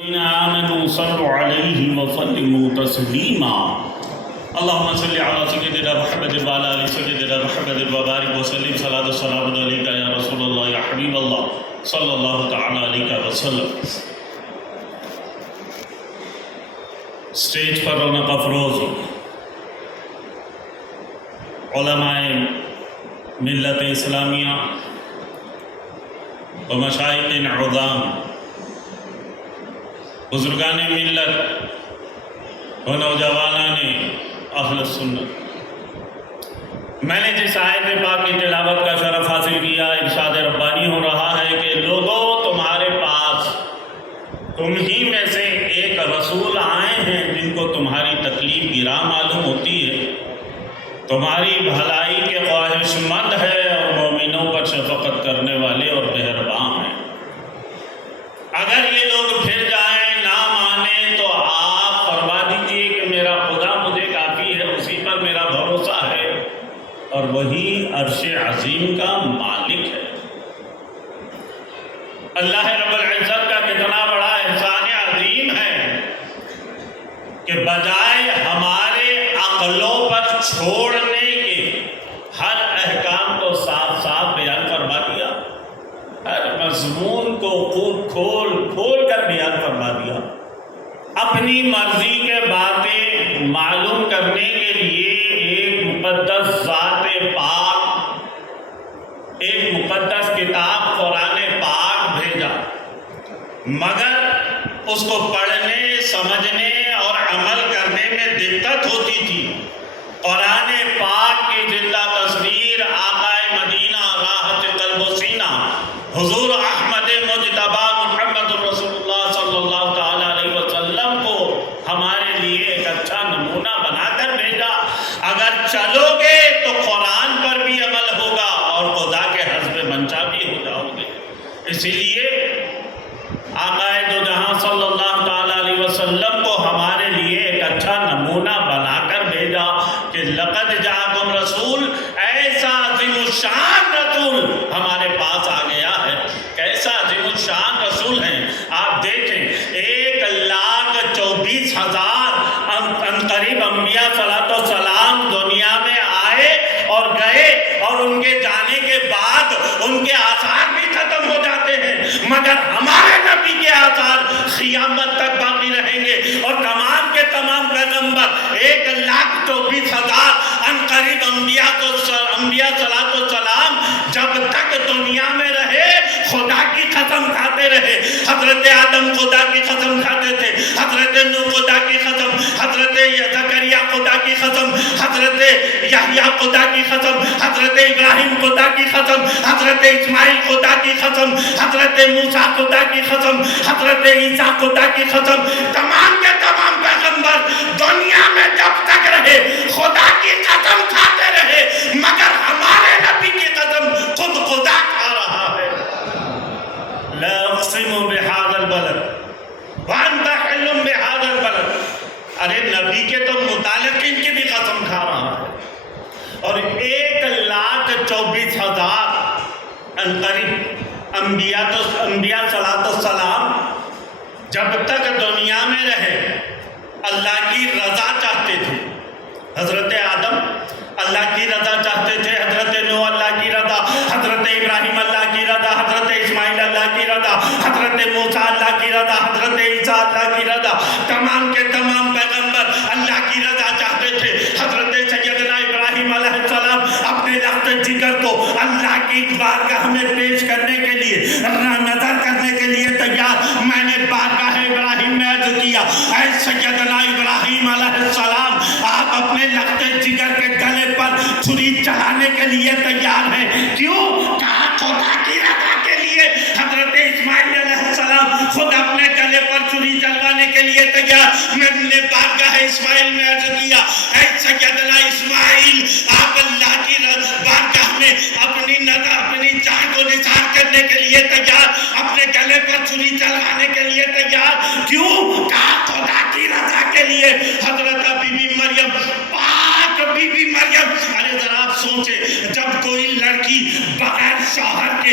آمنوا صلوا عليه وسلموا تسليما اللهم صل على سيدنا محمد وعلى ال سيدنا محمد وبارك وسلم صلاة والسلام عليك يا رسول الله يا حبيب الله صلى الله تعالى عليك وسلم. اسٹیج پر رونق افروز علماء ملت اسلامیہ و مشائخ عظام، بزرگان ملت و نوجوانان اہل سنت، میں نے جس آیت پاک کی تلاوت کا شرف حاصل کیا، ارشاد ربانی ہو رہا ہے کہ لوگوں تمہارے پاس تم ہی میں سے ایک رسول آئے ہیں جن کو تمہاری تکلیف گراں معلوم ہوتی ہے، تمہاری بھلائی کے خواہش مند ہے اور مومنوں پر شفقت کرنے والے اور مہربان ہیں. اگر یہ لوگ پھر جائیں نہ مانیں تو آپ فرما دیجئے کہ میرا خدا مجھے کافی ہے، اسی پر میرا بھروسہ ہے اور وہی عرش عظیم کا مالک ہے. اللہ رب العزت کا کتنا بڑا احسان عظیم ہے کہ بجائے ہمارے عقلوں پر چھوڑنے کے ہر احکام کو صاف صاف بیان فرما دیا، ہر مضمون کو خوب کھول کر بیان فرما دیا. اپنی مرضی کے باتیں معلوم کرنے کے لیے ایک مقدس ذات پاک، ایک مقدس کتاب قرآن پاک بھیجا، مگر اس کو پڑھنے، سمجھنے اور عمل کرنے میں دقت ہوتی تھی. قرآن پاک کی زندہ تصویر آقا مدینہ راحت قلب و سینہ حضور احمد مجتبی محمد رسول اللہ صلی اللہ تعالی علیہ وسلم کو ہمارے لیے ایک اچھا نمونہ بنا کر بھیجا. اگر چلو گے تو قرآن پر بھی عمل ہوگا اور خدا کے حسب منشا بھی ہو جاؤ گے. اسی لیے آقا دو جہاں صلی اللہ تعالی علیہ وسلم کو ہمارے لیے ایک اچھا نمونہ بنا کر بھیجا کہ لقد جاءکم رسول، ایسا عظیم الشان رسول ہمارے پاس آ گیا ہے. کیسا عظیم الشان رسول ہیں آپ دیکھیں، 1,24,000 عنقریب انبیاء صلاۃ و سلام دنیا میں آئے اور گئے، اور ان کے جانے کے بعد ان کے آثار بھی ختم ہو جاتے ہیں، مگر ہمارے نبی کے آثار قیامت تک باقی رہیں گے. اور تمام کے تمام پیغمبر 1,24,000 عنقریب انبیاء صلاۃ و سلام جب تک دنیا میں رہے خدا کی قسم کھاتے رہے. حضرت آدم خدا کی قسم کھاتے تھے، حضرت نوح خدا کی قسم، حضرت زکریا خدا کی قسم، حضرت یحییٰ خدا کی قسم، حضرت ابراہیم خدا کی قسم، حضرت اسماعیل خدا کی قسم، حضرت موسیٰ خدا کی قسم، حضرت عیسیٰ خدا کی قسم. تمام کے تمام پیغمبر دنیا میں جب تک رہے خدا کی قسم کھاتے رہے، مگر ہمارے نبی کی قسم خود خدا کھا رہا ہے. لا اقسم بهذا البلد وانت حل بهذا البلد. ارے نبی کے تو متعلقین کی بھی قسم کھا رہا ہے. اور 1,24,000 عنقریب انبیاء صلاۃ السلام جب تک دنیا میں رہے اللہ کی رضا چاہتے تھے. حضرت آدم اللہ کی رضا چاہتے تھے، حضرت نوح اللہ کی رضا، حضرت ابراہیم اللہ کی رضا، حضرت اسماعیل اللہ کی رضا، حضرت موسیٰ اللہ کی رضا، حضرت عیسیٰ اللہ کی رضا. تمام کے تمام پیغمبر اللہ کی رضا چاہتے تھے. حضرت سیدنا ابراہیم علیہ السلام اپنے لخت جگر کو اللہ کی بارگاہ میں پیش کرنے کے لیے، نظر کرنے کے لیے تیار. میں نے بارگاہ ابراہیم میں عرض کیا، اے سیدنا ابراہیم علیہ السلام، آپ اپنے لخت جگر کے گلے پر چھری چلانے کے لیے تیار ہیں؟ کیوں؟ کہا خدا کی رضا کے لیے. حضرت اسماعیل علیہ السلام خود اپنے گلے پر چھری چلوانے کے لیے تیار. میں نے بارگاہ اسماعیل میں عرض کیا، اے سیدنا اسماعیل، آپ اللہ کی بارگاہ میں اپنی جان کو نثار کرنے کے لیے تیار، اپنے گلے پر چھری چلوانے کے لیے تیار. کیوں؟ کہا خدا کی رضا کے لیے. حضرت بی بی مریم، پاک بی بی مریم، ارے ذرا آپ سوچیں، جب کوئی لڑکی بغیر شوہر کے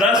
10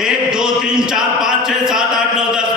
1 2 3 4 5 6 7 8 9 10,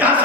10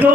2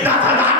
10,000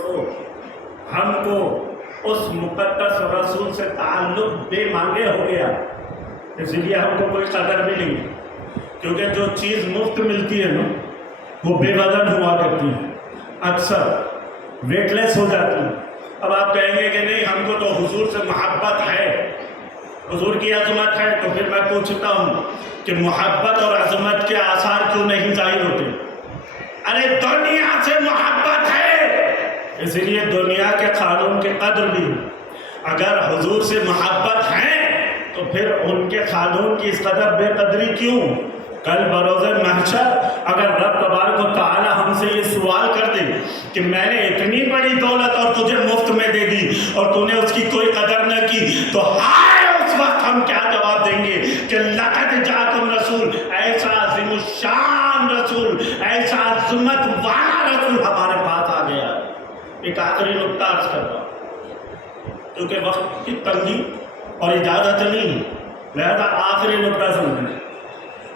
دوستو ہم کو اس مقدس رسول سے تعلق بے مانگے ہو گیا، اس لیے ہم کو کوئی قدر بھی نہیں، کیونکہ جو چیز مفت ملتی ہے نا وہ بے وزن ہوا کرتی ہے، اکثر ویٹ لیس ہو جاتی ہے۔ اب آپ کہیں گے کہ نہیں ہم کو تو حضور سے محبت ہے، حضور کی عظمت ہے، تو پھر میں پوچھتا ہوں کہ محبت اور عظمت کے آثار کیوں نہیں ظاہر ہوتے؟ ارے دنیا سے محبت ہے، اس لیے دنیا کے قانون کی قدر بھی، اگر حضور سے محبت ہے تو پھر ان کے قانون کی اس قدر بے قدری کیوں؟ کل بروز محشر اگر رب تبارک و تعالی ہم سے یہ سوال کر دے کہ میں نے اتنی بڑی دولت اور تجھے مفت میں دے دی اور تو نے اس کی کوئی قدر نہ کی، تو ہائے اس وقت ہم کیا جواب دیں گے کہ لقد جاءکم رسول، ایسا عظیم الشان رسول، ایسا عظمت والا رسول ہمارے پاس آ گیا۔ ایک آخری نکتہ عرض کرتا ہوں کیونکہ وقت کی تنگی اور اجازت نہیں، لہذا آخری نکتہ سمجھیں۔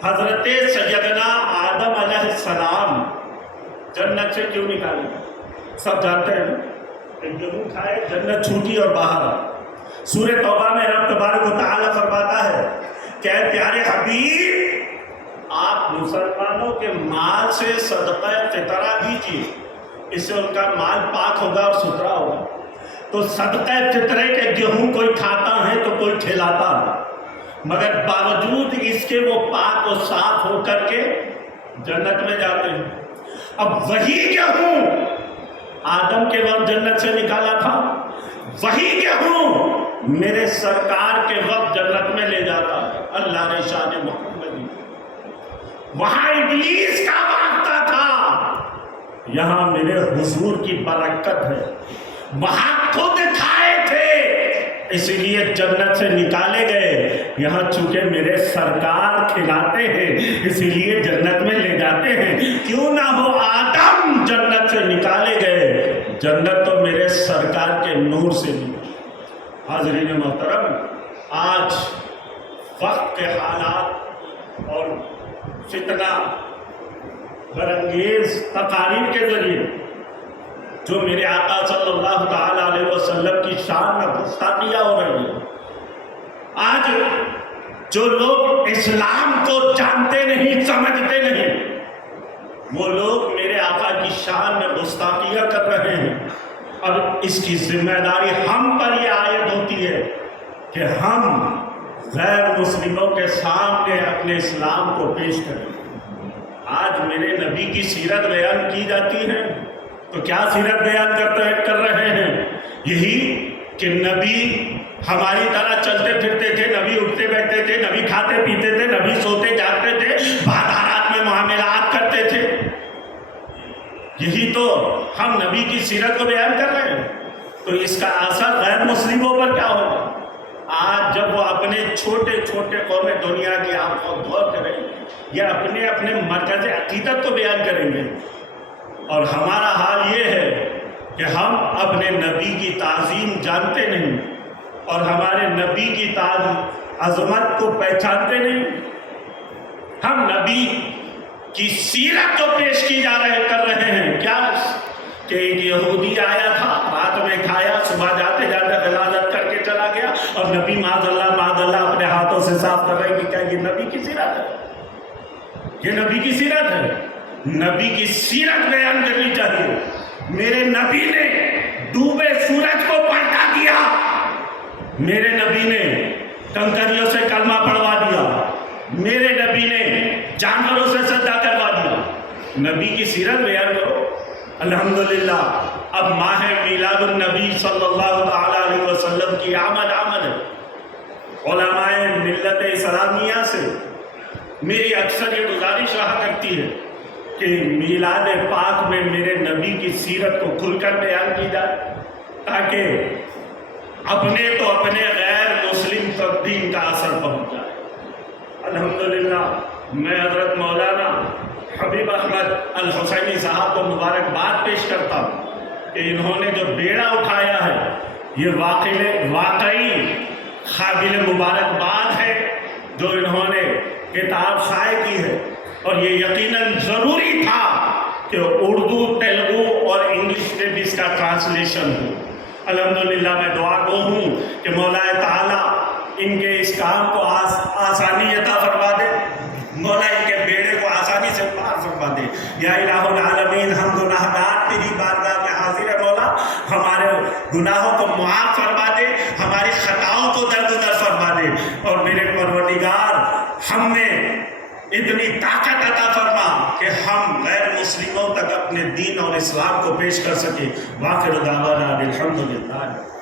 حضرت سیدنا آدم علیہ السلام جنت سے کیوں نکالے؟ سب جانتے ہیں کہ گیہوں کھائے جنت چھوٹی اور باہر آئی۔ سورہ توبہ میں رب تبارک و تعالیٰ فرماتا ہے کہ اے پیارے حبیب آپ مسلمانوں کے مال سے صدقہ فطرہ دیجیے، اس سے ان کا مال پاک ہوگا اور ستھرا ہوگا۔ تو صدقہ فطرے کے گیہوں کوئی کھاتا ہے تو کوئی کھلاتا ہے، مگر باوجود اس کے وہ پاک و صاف ہو کر کے جنت میں جاتے ہیں۔ اب وہی گیہوں آدم کے وقت جنت سے نکالا تھا، وہی گیہوں میرے سرکار کے وقت جنت میں لے جاتا ہے اللہ نے شان محمدی۔ وہاں ابلیس کا واسطہ تھا، یہاں میرے حضور کی برکت ہے۔ وہاں خود کھائے تھے اس لیے جنت سے نکالے گئے، یہاں چونکہ میرے سرکار کھلاتے ہیں اس لیے جنت میں لے جاتے ہیں۔ کیوں نہ ہو آدم جنت سے نکالے گئے، جنت تو میرے سرکار کے نور سے ملی۔ حاضرین محترم، آج وقت کے حالات اور فتنہ برانگیز تقاریر کے ذریعے جو میرے آقا صلی اللہ تعالی علیہ وسلم کی شان میں گستاخیاں ہو رہی ہیں، آج جو لوگ اسلام کو جانتے نہیں سمجھتے نہیں، وہ لوگ میرے آقا کی شان میں گستاخیاں کر رہے ہیں، اور اس کی ذمہ داری ہم پر یہ عائد ہوتی ہے کہ ہم غیر مسلموں کے سامنے اپنے اسلام کو پیش کریں۔ آج میرے نبی کی سیرت بیان کی جاتی ہے تو کیا سیرت بیان کر رہے ہیں؟ یہی کہ نبی ہماری طرح چلتے پھرتے تھے، نبی اٹھتے بیٹھتے تھے، نبی کھاتے پیتے تھے، نبی سوتے جاگتے تھے، بازارات میں معاملات کرتے تھے۔ یہی تو ہم نبی کی سیرت کو بیان کر رہے ہیں، تو اس کا اثر غیر مسلموں پر کیا ہوگا؟ آج جب وہ اپنے چھوٹے چھوٹے قوم دنیا کی آپ کو غور کریں یا اپنے اپنے مرکز عقیدت کو بیان کریں گے، اور ہمارا حال یہ ہے کہ ہم اپنے نبی کی تعظیم جانتے نہیں اور ہمارے نبی کی عظمت کو پہچانتے نہیں۔ ہم نبی کی سیرت جو پیش کی کر رہے ہیں، کیا کہ ایک یہودی آیا تھا، رات میں کھایا، صبح جاتے جاتے غلاظت کر کے چلا گیا، اور نبی معاذ اللہ اپنے ہاتھوں سے صاف کر رہے ہیں کہ کیا یہ نبی کی سیرت ہے؟ یہ نبی کی سیرت ہے؟ نبی کی سیرت بیان کرنی چاہیے۔ میرے نبی نے ڈوبے سورج کو پلٹا دیا، میرے نبی نے کنکریوں سے کلمہ پڑھوا دیا، میرے نبی نے جانوروں سے سجدہ کروا دیا۔ نبی کی سیرت بیان کرو۔ الحمدللہ اب ماہ میلاد النبی صلی اللہ تعالی علیہ وسلم کی آمد ہے۔ علماء ملت اسلامیہ سے میری اکثر یہ گزارش رہا کرتی ہے کہ میلاد پاک میں میرے نبی کی سیرت کو کھل کر بیان کی جائے، تاکہ اپنے تو اپنے غیر مسلم تک بھی ان کا اثر پہنچ جائے۔ الحمدللہ میں حضرت مولانا حبیب احمد الحسینی صاحب کو مبارکباد پیش کرتا ہوں کہ انہوں نے جو بیڑا اٹھایا ہے یہ واقعی قابل مبارکباد ہے، جو انہوں نے کتاب شائع کی ہے، اور یہ یقیناً ضروری تھا کہ اردو، تیلگو اور انگلش میں بھی اس کا ٹرانسلیشن ہو۔ الحمدللہ میں دعا گو ہوں کہ مولا تعالیٰ ان کے اس کام کو آسانی عطا فرما دے، مولا ان کے بیڑے کو آسانی سے پار فرما دے۔ یا الہ العالمین، ہم گناہ گار تیری بارگاہ میں حاضر ہے مولا، ہمارے گناہوں کو معاف فرما دے، ہماری خطاؤں کو درگزر فرما دے، اور میرے پروردگار ہم میں اتنی طاقت عطا فرما کہ ہم غیر مسلموں تک اپنے دین اور اسلام کو پیش کر سکیں۔ واخر دعوانا الحمدللہ۔